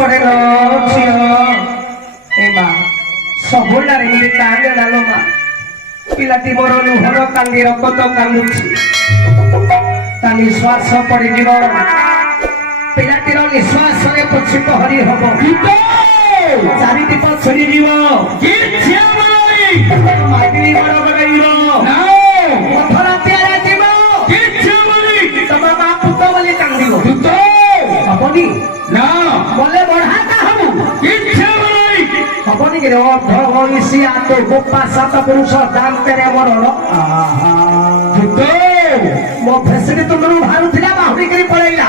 পড়ে ঝিও এ মা ସବୁବେଳେ ଏମିତି କାନ୍ଦେ ନାଲୋ ମା ପିଲାଟି ମୋର ଲୁହର କାନ୍ଦି ରକ୍ତ କାନ୍ଦୁଛି ତା ନିଶ୍ୱାସ ପଡ଼ିଯିବ ପିଲାଟିର ନିଶ୍ୱାସରେ ପଛିପ ହରି ହବ ଚାରି ଦୀପ ଛିଡ଼ିଯିବ ମାଟିରେ ବଡ଼ ବଗାଇବ ଅଧରାତିରେ ଯିବ ତମ ମା ପୁତ ବୋଲି କାନ୍ଦିବ ହବନି ନା ବୋଲେ ବଢାତା ହବ ହବନି କି ଅଧ ମଣିଷି ଆତ ଗୋପା ସାତ ପୁରୁଷ ଦାନ୍ତରେ ମୋର ମୋ ଫେସରେ ତୁମରୁ ବାହାରୁଥିଲା ବାହୁଡ଼ି କରି ପଳେଇଲା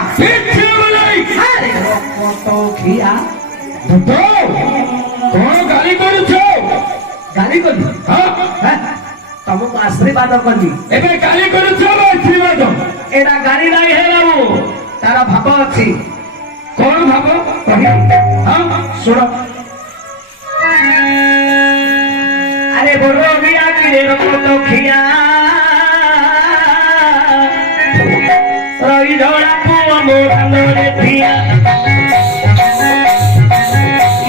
ଖିଆ କଣ ଗାଳି କରୁଛ? ଗାଳି କଲି ତମକୁ ଆଶୀର୍ବାଦ କଲି ଏବେ ଗାଳି କରୁଛ ଆଶୀର୍ବାଦ? ଏଇଟା ଗାଳି ନାହିଁ ହେ ବାବୁ ତାର ଭାବ ଅଛି କଣ ଭାବ? ଶୁଣ আরে বড় বিয়া কিরে রক্ত খিয়া রই ঝড়া পুয়া মোড়ে থিয়া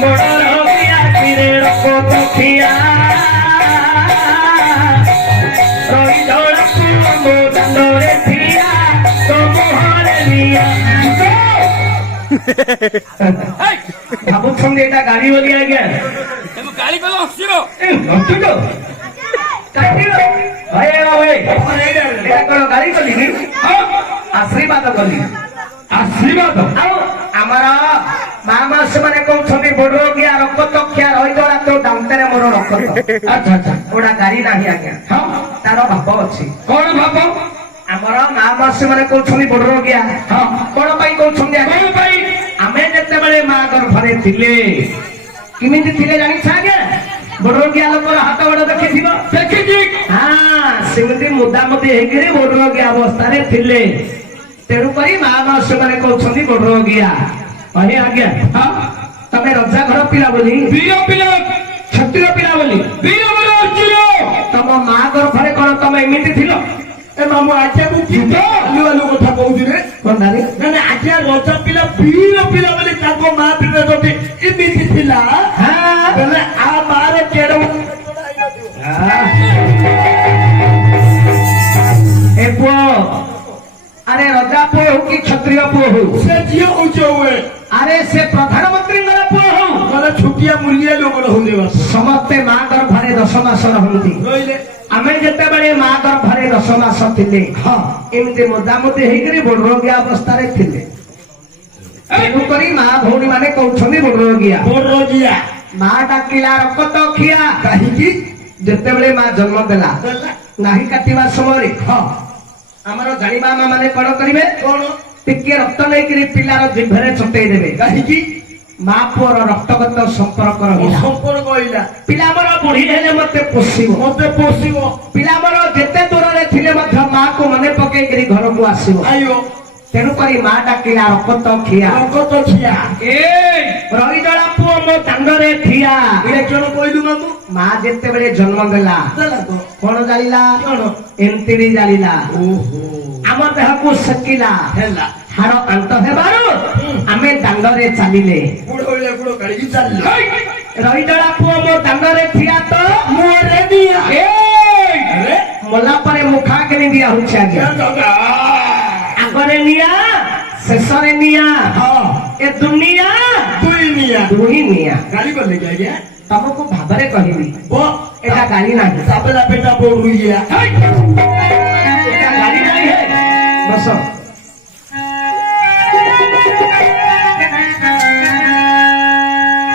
বড় বিয়া কিরে রক্ত খিয়া রই ঝড়া পুয়া মোড়ে থিয়া তোমারে লিয়া ভাবুক সঙ্গে এটা গাড়ি বলি আজ্ঞা ଗାଳି କଲ ହସିବ ଆଶୀର୍ବାଦ କଲି ଆଶୀର୍ବାଦ ଆଉ ଆମର ମା ମାସ ମାନେ କହୁଛନ୍ତି ବଡ ଗିଆ ରକ୍ତ ଖିଆ ରହିଗଲା ତ ଦାନ୍ତରେ ମୋର ରକ୍ତ ଆଚ୍ଛା ଆଚ୍ଛା ଗୋଟା ଗାଡି ନାହିଁ ଆଜ୍ଞା ତାର ଭାବ ଅଛି କଣ ଭାବ? ଆମର ମା ମାସ ମାନେ କହୁଛନ୍ତି ବଡ ଗିଆ କଣ ପାଇଁ କହୁଛନ୍ତି କଣ ପାଇଁ? ଆମେ ଯେତେବେଳେ ମା ଗର୍ଭରେ ଥିଲେ କେମିତି ଥିଲେ ଜାଣିଛ ଆଜ୍ଞା ବଡରୋଗିଆ ଲୋକର ହାତ ଗୋଡ ଦେଖିଥିବ ଦେଖିଛି ସେମିତି ମୁଦାମୁଦି ହେଇକିରି ବଡରୋଗିଆ ଅବସ୍ଥାରେ ଥିଲେ ତେଣୁକରି ମା ସେମାନେ କହୁଛନ୍ତି ବଡରୋଗିଆ ଆଜ୍ଞା ତମେ ରଜା ଘର ପିଲା ବୋଲି ବୀର ପିଲା କ୍ଷତ୍ରିୟ ପିଲା ବୋଲି ବୀର ବୀର ଅର୍ଜୁନ ତମ ମା ଗର୍ଭରେ କଣ ତମେ ଏମିତି ଥିଲ ଏ ମାମୁ ଆଜ୍ଞା ମୁଁ ଆଲୁ କଥା କହୁଛି ରେ ମାନେ ଆଜ୍ଞା ରଜା ପିଲା ବୀର ପିଲା ବୋଲି ତାଙ୍କ ମା ପିଲା ଯଦି ଏମିତି ଥିଲା ବୋଲେ ଆ ମାର କେଡ ଏ ପୁଅ ଆରେ ରଜା ପୁଅ ହଉ କି କ୍ଷତ୍ରିୟ ପୁଅ ହଉ ସେ ଝିଅ ହଉଛ ହୁଏ ଆରେ ସେ ପ୍ରଧାନମନ୍ତ୍ରୀଙ୍କର ପୁଅ ହଉ ମାନେ ଛୋଟିଆ ମୂଲ୍ୟ ଲୋକର ହଉନି ସମସ୍ତେ ମା ଗର୍ଭରେ 10 ମାସ ରହନ୍ତି ରହିଲେ ଆମେ ଯେତେବେଳେ ମା ଗର୍ଭରେ 10 ମାସ ଥିଲେ ଏମିତି ମୁଦାମୁଦି ହେଇକରି ବଡରୋଗିଆ ଅବସ୍ଥାରେ ଥିଲେ ତେଣୁକରି ମା ଭଉଣୀ ମାନେ କହୁଛନ୍ତି ବଡରୋଗିଆ ମା ଡାକିଲା ରକ୍ତ ଖିଆ କାହିଁକି? ଯେତେବେଳେ ମା ଜନ୍ମ ଦେଲା ନାହିଁ କାଟିବା ସମୟରେ ଆମର ଜାଣିବା ମା ମାନେ କଣ କରିବେ କଣ ଟିକେ ରକ୍ତ ନେଇକରି ପିଲାର ଜିଭରେ ଛଟେଇ ଦେବେ କାହିଁକି? ମା ପୁଅର ରକ୍ତଗତ ସମ୍ପର୍କ ସମ୍ପର୍କ ରହିଲା ପିଲା ମୋର ବୁଢୀ ହେଲେ ମତେ ପୋଷିବ ପିଲା ମୋର ଯେତେ ଦୂରରେ ଥିଲେ ମଧ୍ୟ ମାକୁ ମନେ ପକେଇକରି ଘରକୁ ଆସିବ ତେଣୁକରି ମା ଡାକିଲା ରକ୍ତ ଖିଆ ରହିଜଳା ପୁଅ ମୋ ଦାଣ୍ଡରେ ଠିଆ କଣ କହିଲୁ ମାମୁ? ମା ଯେତେବେଳେ ଜନ୍ମ ଦେଲା କଣ ଜାଣିଲା ଏମିତି ଜାଣିଲା ଆମ ଦେହକୁ ସେକିଲା ହେଲା ହାଡ଼ ଆଣ୍ଟ ହେବାରୁ ଆମେ ଦାଣ୍ଡରେ ଚାଲିଲେ ରହିଜଳା ପୁଅ ମୋ ଦାଣ୍ଡରେ ଠିଆ ତ ମଲା ପରେ ମୁଖା କିଣି ଦିଆ ହଉଛି ଆଜ୍ଞା ଆଗରେ ନିଆ ଶେଷରେ ନିଆ ଏ ଦୁନିଆ ଦୁଇ ନିଆ ଗାଳି କଲେ କି ଆଜ୍ଞା? ତମକୁ ଭାବରେ କହିବି ଏଟା ଗାଳି ନାହିଁ ପେଟା ପଡୁ ଏଟା ଗାଳି ନାହିଁ ବସ